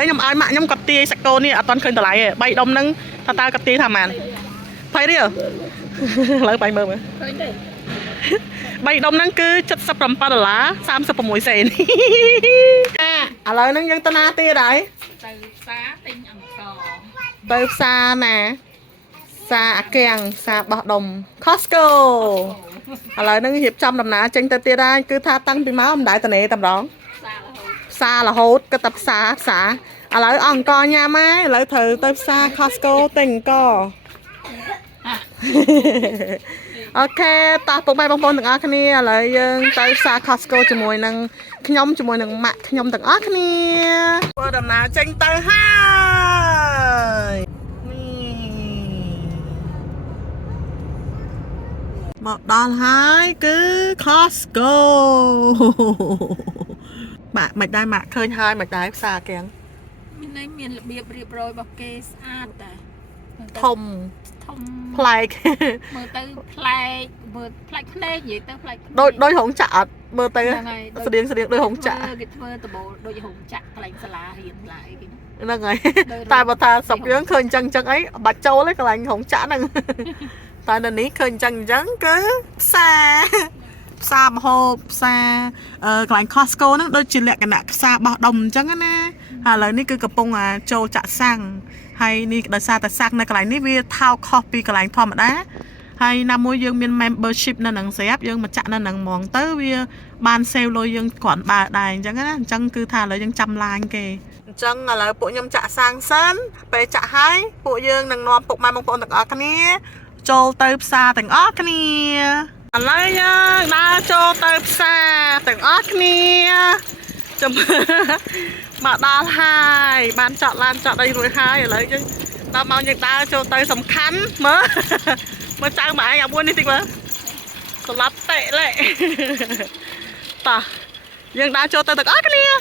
lấy nhom ai mạng nhom cặp tia sạch cô nè toàn khơi tờ lại bay đông nâng ta ta cặp tia thảm màn phải đi à lấy bay mơ mà bay đông nâng cứ chất sập rầm pa lá sam sập mùi sền à lấy nâng dân ta tia đấy từ xá tinh ẩm cò từ xa nè xa kèng xa bọ đồng Costco lấy nâng hiệp trăm đầm ná tranh ta tia đây cứ tha tăng bị máu ông đại tờ này tầm đó xa là hốt cái tập xa xả lấy ong co nha má lấy thử tập xa Costco tình co ok ta tụi bay bông bông từng ác nè lấy tập xa Costco cho mùi nâng nhóm cho mùi nâng mạng nhóm từng ác nè qua đầm ná tranh tay hai một đòn hai cứ Costco bạn mạch đai mạc khơi hai mạch đai xa kén mình này miền là biệp rồi bọc kê sát thông thông play mơ tư play play gì tư play đôi hổng chạ mơ tư sự điên đôi hổng chạ cái thơ từ bộ đôi hổng chạ play sala hiện lại là ngày tại bà ta sọc dưỡng khơi chân ấy bà châu lấy cái lạnh hổng chạ nè tại nên ní khơi chân cứ xa xa mà hộp xa cái lạnh Costco nó đôi chỉ lẹ cái nạ xa bọ đồng chẳng á nè lời ní cứ cặp bông châu chạ sang hay ní đời xa tại sang này cái lạnh ní vi thao copy cái lạnh thom đá hay năm môi dương miền membership nên nằng xếp dương mà chạ nên nằng mòn tới vi ban sale lôi dương quản bà đài chẳng á chẳng cứ thà lời dương trăm like kì chẳng là bộ nhâm chạ sang sân về chạ hai bộ dương nằng nòm bộ mai mong bộ nằng ở cái ní châu tới xa thành ớt cái ní lấy nhá đã cho tới xa từng ớt nè chùm mà đo hai ban chọn lan chọn đây rồi hai lấy chứ tao mau nhận ta cho tới sầm khánh mớ mà trang mà anh buôn đi thích mà lắm tệ lệ ta nhưng đã cho tới từng ớt nè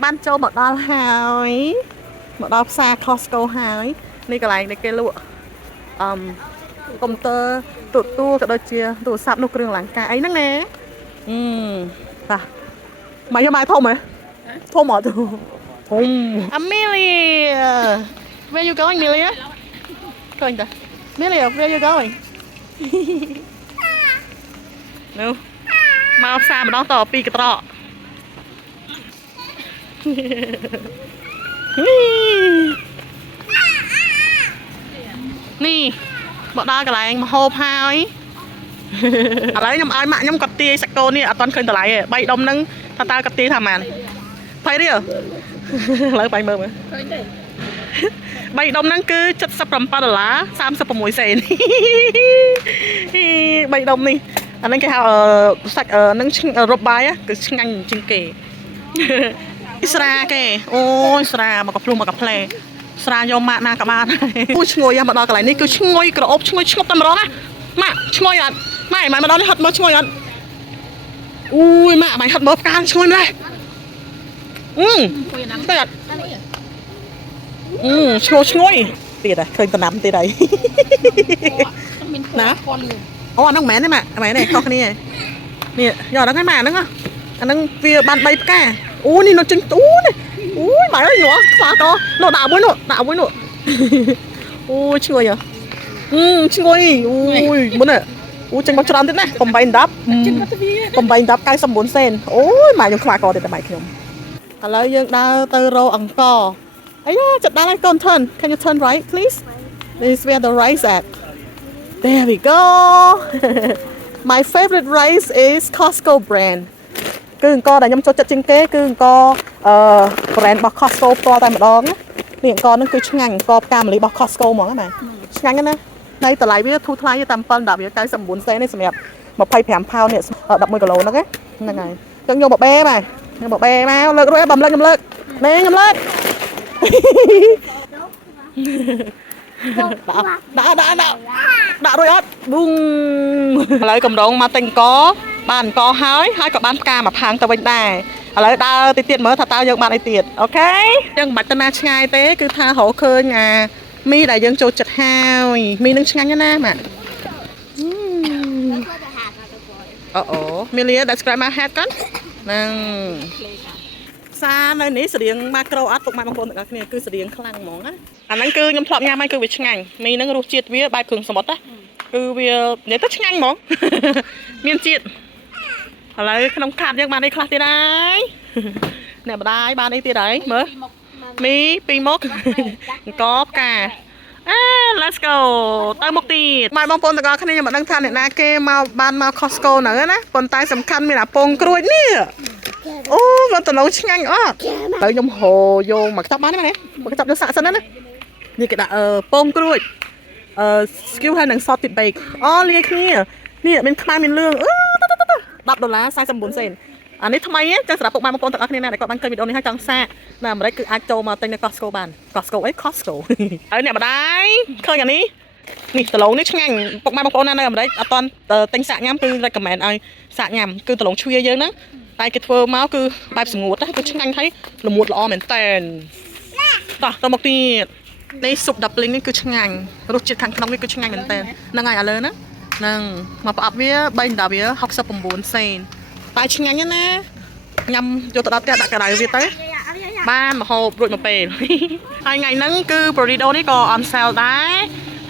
ban cho một đo hai một đo xa Costco hai này cái này cái lụa công tơ tụt tu cái đôi chia tụt sạp nục rừng làng cá ấy nè nè ta mày cho mày thôm mày thôm ở tụ thôm Amelia where you going Amelia going ta Amelia where you going no mau xa mà đón tàu pi cái trọ nè bọn đó cái này mà hộp hai lấy nhom ai mạng nhom cặp tia sạch cô nè toàn khơi tờ lại bay đông nâng ta ta cặp tia thảm màn phải đi à lấy bay mơ mà bay đông nâng cứ chất sập rầm pa lá sam sập mùi sền bay đông đi anh ấy cái hào sạch nâng rộp bài á cứ ngành trên kề Isra kề ôi Isra mà cặp luôn mà cặp play xa vô mạng nà cả bạn ui ngồi mà đo cái này ní cứ ngồi cái ốp ngồi ngọc tầm đó á mạ ngồi ăn mày mà đo đi hất mớ ngồi ăn ui mạ mày hất mớ can ngồi đây tết ngồi tiệt à khơi tầm nắm tiệt đấy nè ô anh ông mẹ đấy mà mẹ này không cái này nè giờ nó cái màn nữa anh đang việc bàn bay cả ui ní nó chân tú này ui mày ơi nhỏ quá to nó đảo với nó ui chưa nhở chưa ui muốn này ui chân bao tròn thế này còn bay đắp cái sầm 4 sen ui mày dùng khóa co để mày không lấy dương đa từ rô ẩn co ấy chặt đa lại con turn can you turn right please this is where the rice at there we go my favorite rice is Costco brand cứ co đã nhắm cho chất chính kế cứ co brand bọc Costco to tại một đó miệng con nó cứ ngành co cam lấy bọc Costco món cái này ngành cái này đây tờ lại biết thu thay như tầm phân đạp với cái sầm 4 xe này sầm đẹp một pay phèm phao này đập 10 kg nó cái này chân vô một bé này một bé mau lực rồi bầm lên nhầm lực nè nhầm lực đã rồi ớt bung lấy cầm đồng mà tình có bàn có hai có bán ca mà hàng tao bên đài lấy tao tiền mới thật tao dân bạn này tiền ok dân bạch tân ngay tế cứ tha hổ khơi nhà mi đại dân chỗ chật hao mi nâng ngay nha mà Melia describe my hat con nâng xa nơi ní sử dụng macro át tục mai bằng phôn tất cả cứ sử dụng khăn món á anh đang cứ nhắm thọp nha mai cứ việc ngành mình đang rút chiết với bài cường sớm á cứ việc nhớ tất ngành món miên chiết lấy không khát nhưng mà đây khát thế đấy nè bà đai ba đây thế đấy mới mi pi mốc có cả let's go ទៅមុខទៀតមកបងប្អូនទាំងអស់គ្នាខ្ញុំមិនដឹងថាអ្នកណាគេមកបានមក Costco ហ្នឹងណាប៉ុន្តែសំខាន់មានអាពងក្រួយនេះអូគាត់តំណងឆ្ងាញ់អត់ទៅខ្ញុំហូរយកមកខ្ចប់បានទេមែនមកខ្ចប់យកសាក់សិនណានេះគេដាក់ពងក្រួយskill ហើយនឹង salted bake អូលាយគ្នានេះមានខ្មៅមានលឿង$10 49 សេនអានេះថ្មីចឹងសម្រាប់ពុកម៉ែបងប្អូនទាំងអស់គ្នាណាដែលគាត់បានឃើញវីដេអូនេះហើយចង់សាកនៅអាមេរិកគឺអាចចូលមកទិញនៅ Costco បាន Costco ហើយអ្នកម្ដាយឃើញអានេះដលងនេះឆ្ងាញ់ពុកម៉ែបងប្អូនណានៅអាមេរិកអត់ទាន់ទិញសាកញ៉ាំគឺ recommend ឲ្យសាកញ៉ាំគឺដលងជ្វាយើងហ្នឹងតែគេធ្វើមកគឺបែបស្ងួតគឺឆ្ងាញ់ហើយល្មួតល្អមែនតែនតោះមកទៀតនេះ soup dumpling នេះគឺឆ្ងាញ់រសជាតិខាងក្នុងនេះគឺឆ្ងាញ់មែនតែនហ្នឹងហើយឥឡូវហ្នឹងនឹងមកប្រអប់វា$3វា69 សេនតែឆ្ងាញ់ណាញ៉ាំយកទៅដល់ផ្ទះដាក់កៅដៅវាទៅបានមហូបរួចមកពេលហើយថ្ងៃហ្នឹងគឺ burrito នេះក៏ on sale ដែរ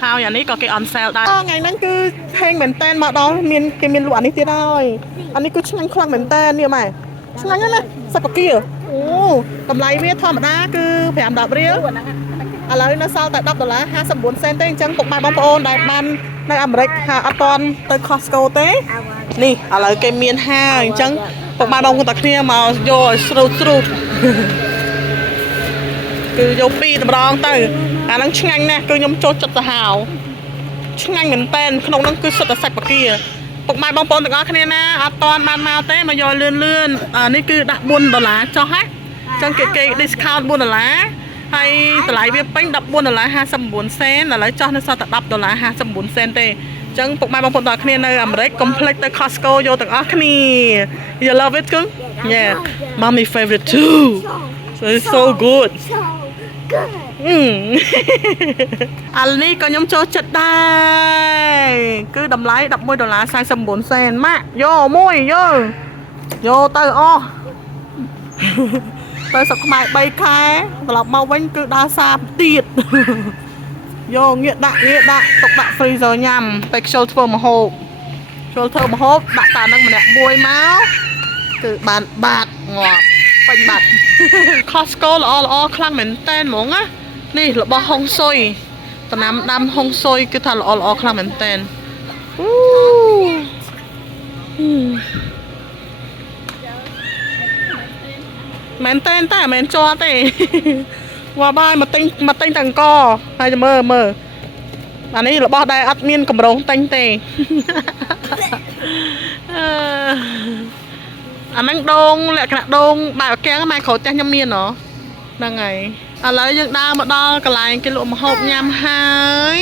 ហើយអានេះក៏គេ on sale ដែរថ្ងៃហ្នឹងគឺហេងមែនតែនមកដល់គេមានលក់អានេះទៀតហើយអានេះគឺឆ្ងាញ់ខ្លាំងមែនតែននេះម៉ែឆ្ងាញ់ណាស់សាច់បកាអូតម្លៃវាធម្មតាគឺ$5រៀលឥឡូវនៅសល់តែ$10 59 សេនទេអញ្ចឹងពុកម៉ែបងប្អូនដែលបាននៅអាមេរិកហើយអត់ទាន់ទៅ Costco ទេនេះឥឡូវគេមានហាអញ្ចឹងពុកម៉ែបងប្អូនតែគ្នាមកយកឲ្យស្រូតគឺយកពីតម្រងទៅអាហ្នឹងឆ្ងាញ់ណាស់គឺខ្ញុំចូលចិត្តទៅហៅឆ្ងាញ់មែនតែនក្នុងហ្នឹងគឺសុទ្ធតែសាច់បកាពុកម៉ែបងប្អូនទាំងអស់គ្នាណាអត់ទាន់បានមកទេមកយកលឿនអានេះគឺដាក់$4ចុះហ៎អញ្ចឹងគេ discount $4ហើយតម្លៃវាពេញ$14.59 សេនឥឡូវចុះនៅសល់តែ$10.59 សេនទេអញ្ចឹងពុកម៉ែបងប្អូនទាំងអស់គ្នានៅអាមេរិកកុំភ្លេចទៅ Costco យកទាំងអស់គ្នា You love it គឹង Yeah mommy favorite too so it's so good អានេះក៏ខ្ញុំចូលចិត្តដែរគឺតម្លៃ$11.49 សេនម៉ាក់យកមួយយកទៅអស់ទៅស្រុកខ្មែរ3ខែត្រឡប់មកវិញគឺដើរសាបទៀតយកងាកដាក់ទុកដាក់ freezer ញ៉ាំតែខ្ជិលធ្វើម្ហូបដាក់តានឹងម្នាក់មួយមកគឺបានបាត់ងាប់ពេញបាត់ Costco ល្អខ្លាំងមែនតែនហ្មងណានេះរបស់ហុងស៊ុយតំណាំដាំហុងស៊ុយគឺថាល្អខ្លាំងមែនតែនមែនតែនតែមិនជាប់ទេវ៉ាបាយមកទិញទាំងកហើយមើលអានេះរបស់ដែលអត់មានកម្រងទិញទេអាហ្នឹងដូងលក្ខណៈដូងបែបកាំងម៉ែក្រូចចាស់ខ្ញុំមានហ៎ហ្នឹងហើយឥឡូវយើងដើរមកដល់កន្លែងគេលក់ម្ហូបញ៉ាំហើយ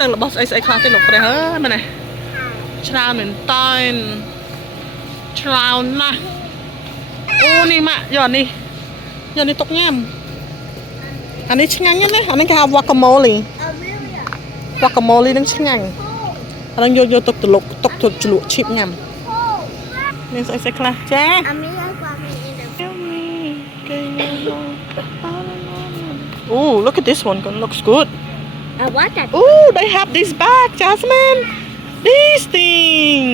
ដឹងរបស់ស្អីខ្លះទេលោកព្រះអើយមែនទេច្រើនមែនតែនច្រើនណាស់អូនេះម៉ាក់យកនេះទុកញ៉ាំអានេះឆ្ងាញ់ណាស់អានេះគេហៅ guacamole នឹងឆ្ងាញ់អានឹងយកទុកជ្រលក់ឈីបញ៉ាំមានស្អីខ្លះចាOh, look at this one. Looks good. I want that. Oh, they have this bag, Jasmine. This thing.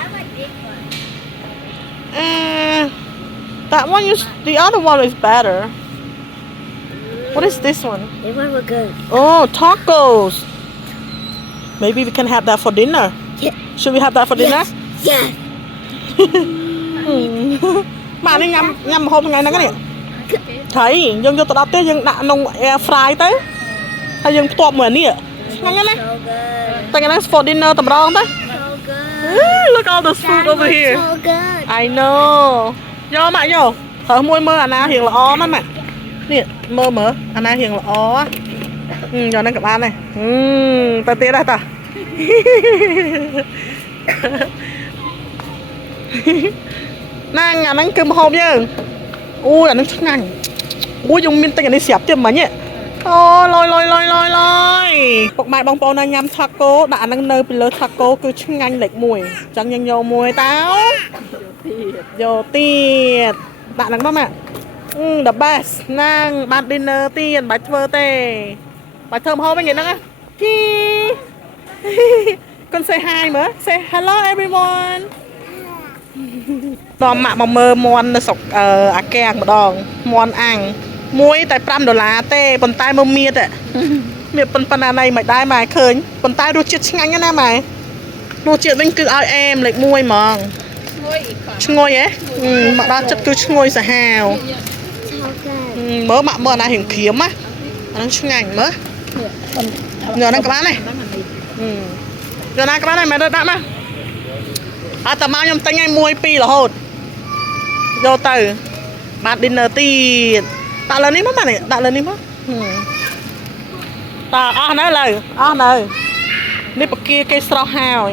I want this one. That one the other one is better. What is this one? This one was good. Oh, tacos. Maybe we can have that for dinner. Yeah. Should we have that for dinner? Yes. បាទនេះញ៉ាំម្ហូបថ្ងៃហ្នឹងនេះត្រីយើងយកទៅដល់ផ្ទះយើងដាក់ក្នុង air fry ទៅហើយយើងផ្ទាប់មួយនេះឆ្ងាញ់ណាស់តែថ្ងៃហ្នឹង for dinner តម្រងទៅ Look all the food over here So good. I know យកម៉ាក់យកត្រូវមួយមើលអាណារៀងល្អណាស់ម៉ាក់នេះមើលអាណារៀងល្អយកហ្នឹងក៏បានដែរទៅទៀតដែរតាណាងអាហ្នឹងគឺម្ហូបយើងអូអាហ្នឹងឆ្ងាញ់អូយើងមានតែអានេះស្រាប់ទៀតមិញ អូលយពុកម៉ែបងប្អូនញ៉ាំថាកូដាក់អានឹងនៅពីលើថាកូគឺឆ្ងាញ់លេខ1អញ្ចឹងយើងយកមួយតើយកទៀតដាក់នឹងមក the best ហ្នឹងបាន dinner ទៀតបាច់ធ្វើទេបាច់ធ្វើម្ហូបវិញហ្នឹងជី con say hi មើល say hello everyone ដល់ម៉ាក់មកមើលមន់នៅស្រុកអាកែងម្ដងមន់អាំងមួយតែ$5ទេប៉ុន្តែមើលមៀតមានប៉ុណ្ណាណៃមិនដែរម៉ែឃើញប៉ុន្តែរសជាតិឆ្ងាញ់ណាស់ម៉ែរសជាតិវិញគឺឲ្យអែមលេខ1ហ្មងឈ្ងុយហ៎មកដល់ចិត្តគឺឈ្ងុយសាហាវមើលម៉ាក់មើលអាណារៀងក្រៀមណាអាហ្នឹងឆ្ងាញ់មើលញ៉ាំហ្នឹងក៏បានដែរយកណាក៏បានដែរម៉ែដាក់មកអត់តែមកខ្ញុំទិញឲ្យ1 2រហូតយកទៅបាន dinner ទៀតដាក់លើនេះមកបាទដាក់លើនេះមកតើអស់នៅលើអស់នៅនេះបកាគេស្រស់ហើយ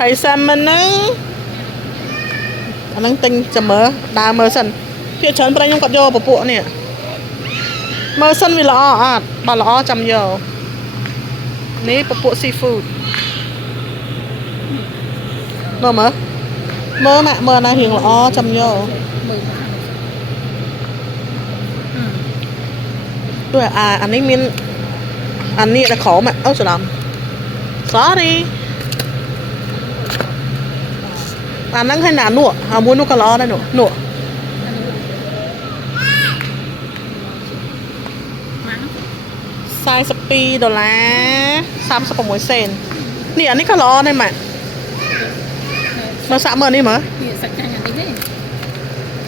ហើយសាមមិនហ្នឹងអាហ្នឹងទិញចាំមើលដើរមើលសិនភាគច្រើនប្រែខ្ញុំគាត់យកពពួកនេះមើលសិនវាល្អអត់បើល្អចាំយកនេះពពួក seafood មើលម៉ាក់មើលណារៀងល្អចាំយកទោះអានេះមានអានេះដល់ក្រោមអូច្រឡំ sorry អាហ្នឹងឲ្យណានោះអាមួយនោះក៏ល្អដែរនោះ$42 36 សេននេះអានេះក៏ល្អដែរម៉ាក់មើលសាក់មើលនេះមើលសាច់ចាញ់អានេះទេ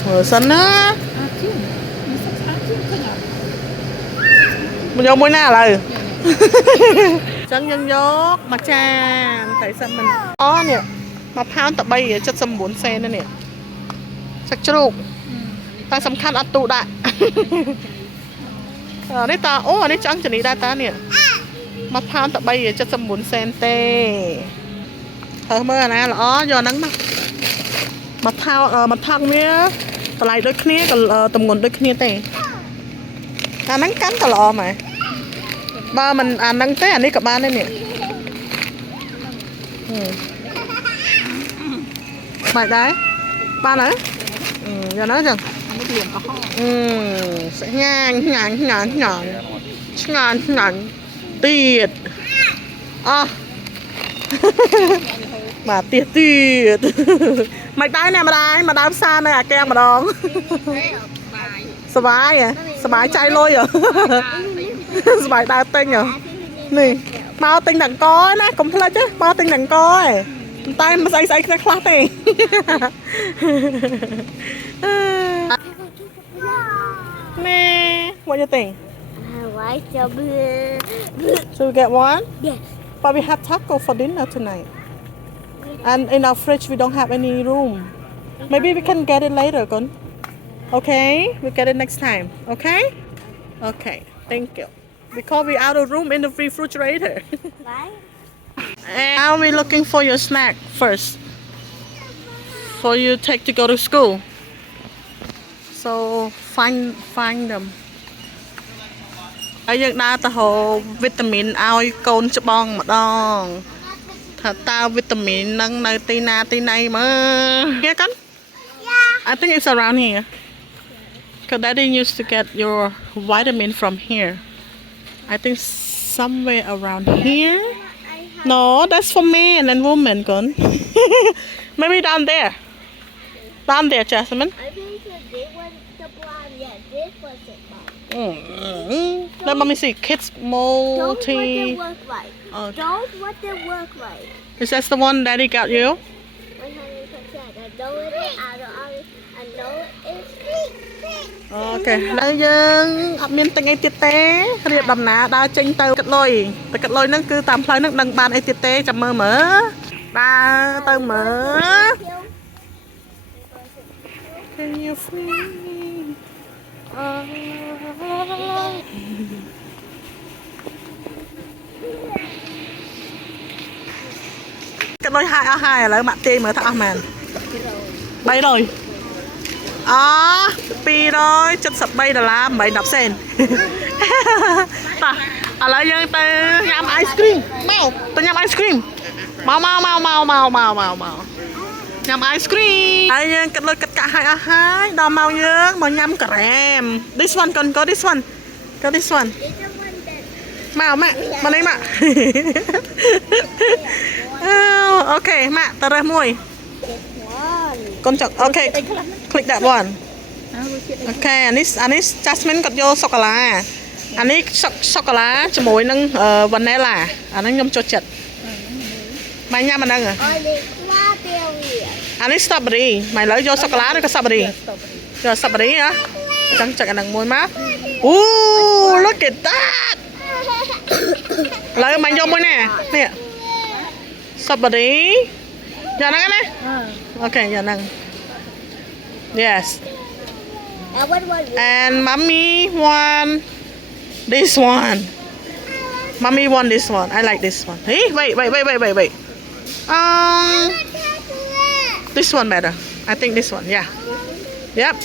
មើលសិនណាមកយកមួយណាឥឡូវចឹងយើងយកមកចានតែសិនមិនអូនេះមកផោនត$3.79 សេននេះសាច់ជ្រូកតែសំខាន់អត់ទូដាក់នេះតាអូអានេះចង់ចនីដែរតានេះមកផោន$3.79 សេនទេហើមើលអាណាល្អយកហ្នឹងមកថោមកថងវាតម្លៃដូចគ្នាក៏ទម្ងន់ដូចគ្នាទេអាហ្នឹងកាន់ក៏ល្អម៉ែបើមិនអាហ្នឹងទេអានេះក៏បានដែរនេះបាយដែរបានហើយយកហ្នឹងចឹងអានេះលៀងកំហុសញ៉ាញឆ្ងាញ់ទៀតអោះមកទៀតមិនដែរណែម្ដាយមកដើមផ្សារនៅអាកែងម្ដងសបាយចាយលុយសបាយដើរទិញនេះមកទិញទាំងកណាកុំភ្លេចមកទិញទាំងកឯងតែមិនស្អីខ្លះទេ What do you think? I like the blue. Should we get one? Yes. But we have taco for dinner tonight. And in our fridge we don't have any room. Maybe we can get it later, Gun. Okay? We'll get it next time. Okay? Okay. Thank you. Because we out of room in the refrigerator. Right? And now we're looking for your snack first. For you take to go to school. So find them. ហើយយើងដើរទៅរកវីតាមីនឲ្យកូនច្បងម្ដងថាតើវីតាមីនហ្នឹងនៅទីណីមើលហេកាន់ I think it's around here. Cause Daddy used to get your vitamin from here. I think somewhere around here. No, that's for men and women, Gun. Maybe down there. Down there, Jasmine. I think that they want the blonde. Yeah, this was it. Let mommy see. Kids multi. Don't want to work right. Okay. Don't want to work right. Is that the one Daddy got you? 100%. I know it is. I know it is. អូខេហើយយើងអត់មានទិញអីទៀតទេរៀបដំណើរដើរចេញទៅកាត់លុយទៅកាត់លុយហ្នឹងគឺតាមផ្លូវហ្នឹងដឹងបានអីទៀតទេចាំមើលដើរទៅមើល Can you free កាត់លុយហើយអស់ហើយឥឡូវម៉ាក់ទាយមើលថាអស់មែន300 $273 8 cent តោះឥឡូវយើងទៅញ៉ាំ ice cream មកទៅញ៉ាំ ice cream មកញ៉ាំ ice cream ហើយយើងគិតលុយគិតកាក់ឲ្យអស់ហើយដល់ម៉ោងយើងមកញ៉ាំការ៉េម this one កូន go this one មកម៉ាក់មកនេះម៉ាក់ អូខេម៉ាក់ទៅរើសមួយក ូនចុកអូខេ click that one អូខេអានេះ Jasmine គាត់យកសូកូឡាអានេះសូកូឡាជាមួយនឹង vanilla អាហ្នឹងខ្ញុំចូលចិត្តម៉ែញ៉ាំអាហ្នឹងអានេះ strawberry ម៉ែលើយកសូកូឡាឬក៏ strawberry យក strawberry ហ៎ចង់ចឹកអាហ្នឹងមួយមកអូ look at that ឥឡូវម៉ែយកមួយនេះ strawberry យ៉ាងហ្នឹងណាអូខេយ៉ាងហ្នឹង yes and mommy want this one mommy want this one I like this one hey wait this one better I think this one yeah yep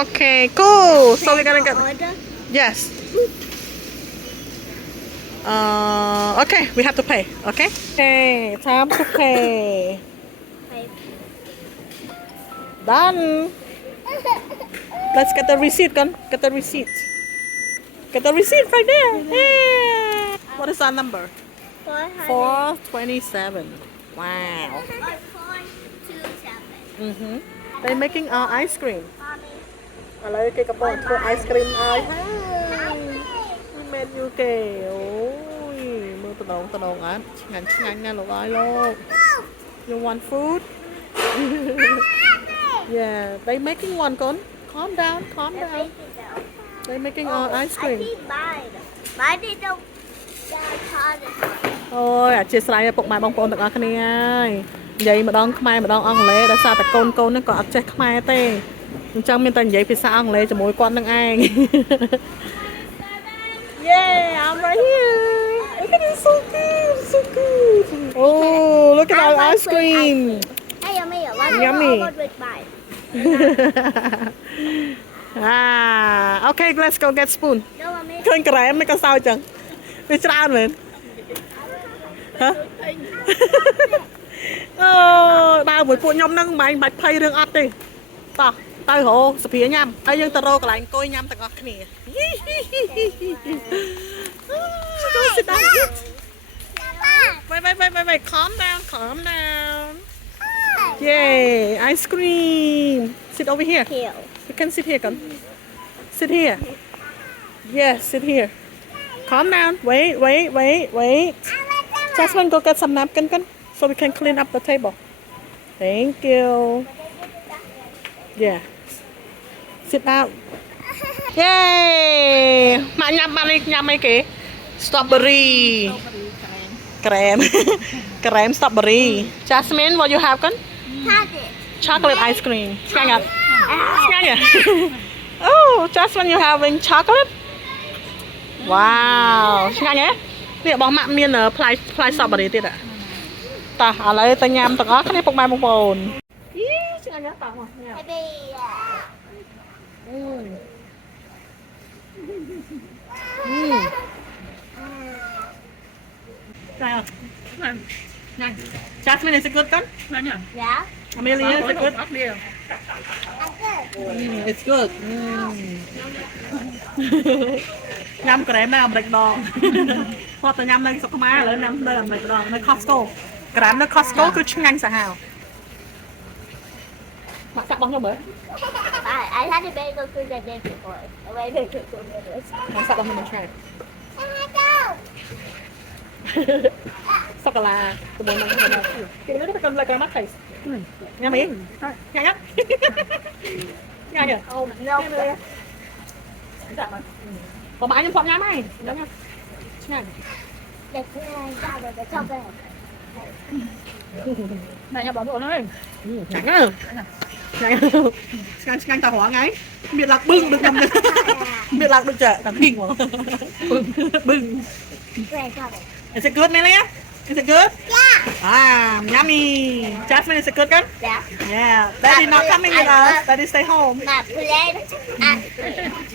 okay cool so we're gonna get yes okay we have to pay okay time to pay done let's get the receipt gun get the receipt right there yeah. What is our number 427 wow they making our ice cream ឥឡូវគេកំពុងធ្វើ ice cream ឲ្យហើយមែនយូគេអូយមើលតំណងអត់ឆ្ងាញ់ណាស់លោកអើយលោក you want food yeah they making one កូន calm down they making our ice cream អូយអធិស្ឋានពុកម៉ែបងប្អូនទាំងអស់គ្នាហើយនិយាយម្ដងខ្មែរម្ដងអង់គ្លេសដោយសារតែកូនហ្នឹងក៏អត់ចេះខ្មែរទេអញ្ចឹងមានតែនិយាយភាសាអង់គ្លេសជាមួយគាត់នឹងឯង yeah I'm right here look at this so good oh look at our ice cream yummy okay let's go get spoon ឃើញក្រែមមិនក៏សោចចឹងវាច្រើនមែនហ៎អូដើរមួយពួកខ្ញុំហ្នឹងមិនបាច់ភ័យរឿងអត់ទេតោះទៅរកសុភាញ៉ាំហើយយើងទៅរកកន្លែងអង្គុយញ៉ាំទាំងអស់គ្នា Go sit down wait calm down yay ice cream sit over here you can sit here con sit here yes sit here calm down wait Jasmine go get some napkin so we can clean up the table thank you yeah sit down yay ម៉ាក់ញ៉ាំបាននេះញ៉ាំអីគេ strawberry ក្រែម strawberry Jasmine what you have កូន chocolate ice cream ឆ្ងាញ់អត់ឆ្ងាញ់ oh Jasmine you having chocolate wow ឆ្ងាញ់ហ៎នេះរបស់ម៉ាក់មានផ្លែ strawberry ទៀតតោះឥឡូវទៅញ៉ាំទាំងអស់គ្នាពុកម៉ែបងប្អូនឆ្ងាញ់ណាស់តោះមកញ៉ាំJasmine is it good កូន yeah Amelia is it good it's good ញ៉ាំក្រែមនៅអាមេរិកដងគាត់ទៅញ៉ាំនៅស្រុកខ្មែរឥឡូវញ៉ាំនៅអាមេរិកដងនៅ Costco ក្រែមនៅ Costco គឺឆ្ងាញ់សាហាវមកសាក់បងខ្ញុំមើល I had a bagel through the day before. I made it through this. មកសាក់បងខ្ញុំឆ្ងាញ់សូកូឡាទៅបងខ្ញុំគេនៅតែកំឡុងមក taste ញ៉ាំអីញ៉ាំញ៉ាំអូ No. ដាក់មកបងបាយខ្ញុំផងញ៉ាំហើយញ៉ាំឆ្ងាញ់ Để cái này ra rồi để cho về. ណែញ៉ាំបងប្អូនអើយ ឆ្ងាញ់ឆ្ងាញ់តើរងថ្ងៃមានឡើងបឹងដូចខ្ញុំមានឡើងដូចតែធីងហ្មងបឹង Về cho về. Is it good Melia? Is it good? Yeah. Yummy. Jasmine, is it good, girl? Yeah. Yeah. Daddy not coming with us. Daddy stay home. Mà play.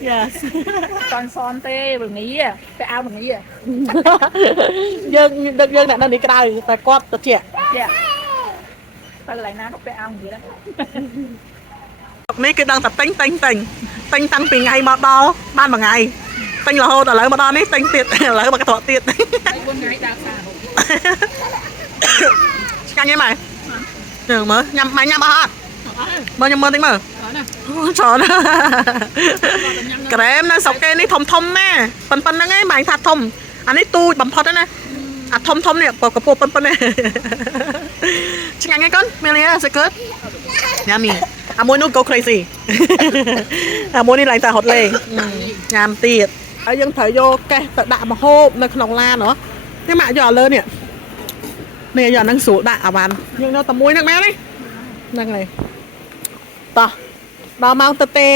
Yes. តន់សនទេបើងីទៅអោងី យើងដឹកយើងអ្នកនៅនេះក្តៅតែគាត់ត្រជាក់ ចាទៅកន្លែងណាក៏ទៅអោងីដែរ នេះគឺដឹងតែទិញតាំងពីថ្ងៃមកដល់បានមួយថ្ងៃទិញរហូតឥឡូវមកដល់នេះទិញទៀតឥឡូវមកកត្រកទៀត ហើយ4ថ្ងៃដើរផ្សារ ឆ្ងាញ់ទេម៉ែយើងមើលញ៉ាំម៉ែញ៉ាំអត់ មើលខ្ញុំមើលតិចមើល ច្រើនក្រែមនៅស្រុកគេនេះធំណាប៉ុណ្្នឹងឯងម៉ែថាធំអានេះទូចបំផុតណាអាធំនេះកពស់ប៉ុណ្្នឹងឆ្ងាញ់ឯងកូនមានអីសើកើតញ៉ាំមីអាមួយនោះ go crazy អាមួយនេះឡើងតែហត់លេងញ៉ាំទៀតហើយយើងត្រូវយកកេះទៅដាក់ម្ហូបនៅក្នុងឡានហ៎នេះម៉ាក់យកលើនេះយកអាហ្នឹងស្រួលដាក់អាវ៉ាន់យើងនៅតែមួយហ្នឹងមែនទេហ្នឹងហើយតោះដល់ម៉ោងទៅទេ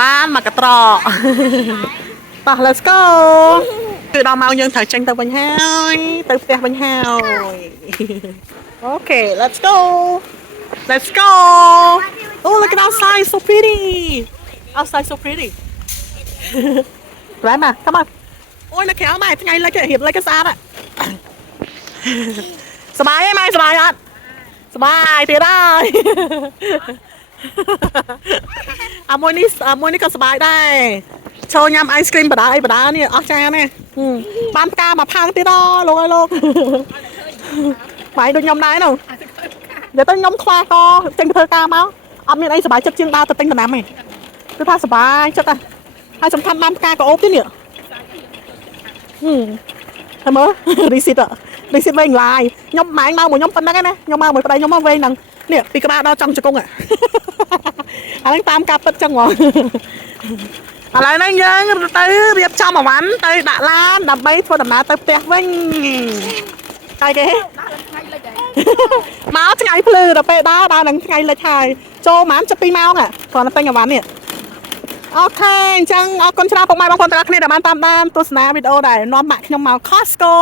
បានមកកត្រកតោះ let's go គឺដល់ម៉ោងយើងត្រូវចេញទៅវិញហើយទៅផ្ទះវិញហើយអូខេ let's go oh look at outside so pretty outside so pretty 来嘛 come on អូយនៅក្រៅម៉ែថ្ងៃលិចរៀបលិចក៏ស្អាតដែរសบายទេម៉ែសบายអត់សบายទៀតហើយអាមួយនេះក៏សบายដែរចូលញ៉ាំអៃស្គ្រីមបដាអីបដានេះអស់ចានេះបានផ្កាមកផាំងទៀតដល់លោកអើយលោកម៉ែដូចខ្ញុំដែរនោះនិយាយទៅខ្ញុំខ្វះក៏ចេញទៅធ្វើការមកអត់មានអីសบายចិត្តជាងដើរទៅទិញដំណាំទេគឺថាសบายចិត្តតែហើយសំខាន់បានផ្កាក៏អូបទៀតនេះហើយមើល receipt វិញឡាយខ្ញុំម៉ែងមកមួយខ្ញុំប៉ុណ្្នឹងឯណាខ្ញុំមកមួយប្តីខ្ញុំមកវិញហ្នឹងនេះពីក្បាលដល់ចុងជង្គង់អាហ្នឹងតាមការពិតចឹងហ្មងឥឡូវហ្នឹងយើងទៅរៀបចំអវ៉ាន់ទៅដាក់ឡានដើម្បីធ្វើដំណើរទៅផ្ទះវិញកាយគេមកថ្ងៃភ្លឺដល់ពេលដល់នឹងថ្ងៃលិចហើយចូលប្រហែល7 ម៉ោងគ្រាន់តែទិញអវ៉ាន់នេះអូខេអញ្ចឹងអរគុណច្រើនពុកម៉ែបងប្អូនទាំងអស់គ្នាដែលបានតាមដានទស្សនាវីដេអូដែលនាំម៉ាក់ខ្ញុំមក Costco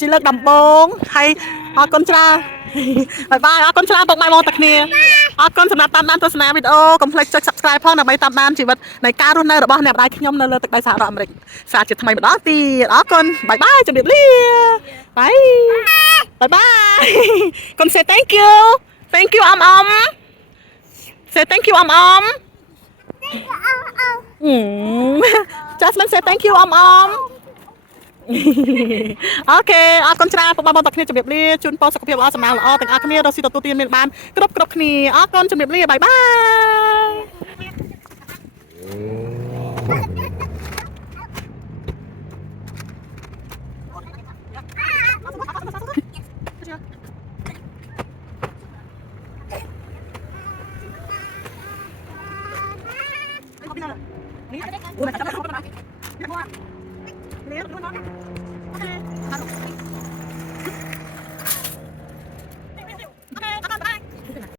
ជាលើកដំបូងហើយអរគុណច្រើនបាយអរគុណច្រើនពុកម៉ែបងប្អូនទាំងគ្នាអរគុណសម្រាប់តាមដានទស្សនាវីដេអូកុំភ្លេចចុច Subscribe ផងដើម្បីតាមដានជីវិតនៃការរស់នៅរបស់អ្នកម្ដាយខ្ញុំនៅលើទឹកដីសហរដ្ឋអាមេរិកសាជាថ្មីម្ដងទៀតអរគុណបាយជម្រាបលាបាយគុណ say thank youអម say thank you អមJasmine say thank you អមអូខេអរគុណច្រើនពុកបងប្អូនទាំងគ្នាជម្រាបលាជូនពរសុខភាពល្អសំណាងល្អទាំងអស់គ្នារកស៊ីទទួលទានមានបានគ្រប់គ្នាអរគុណជម្រាបលាបាយបាយ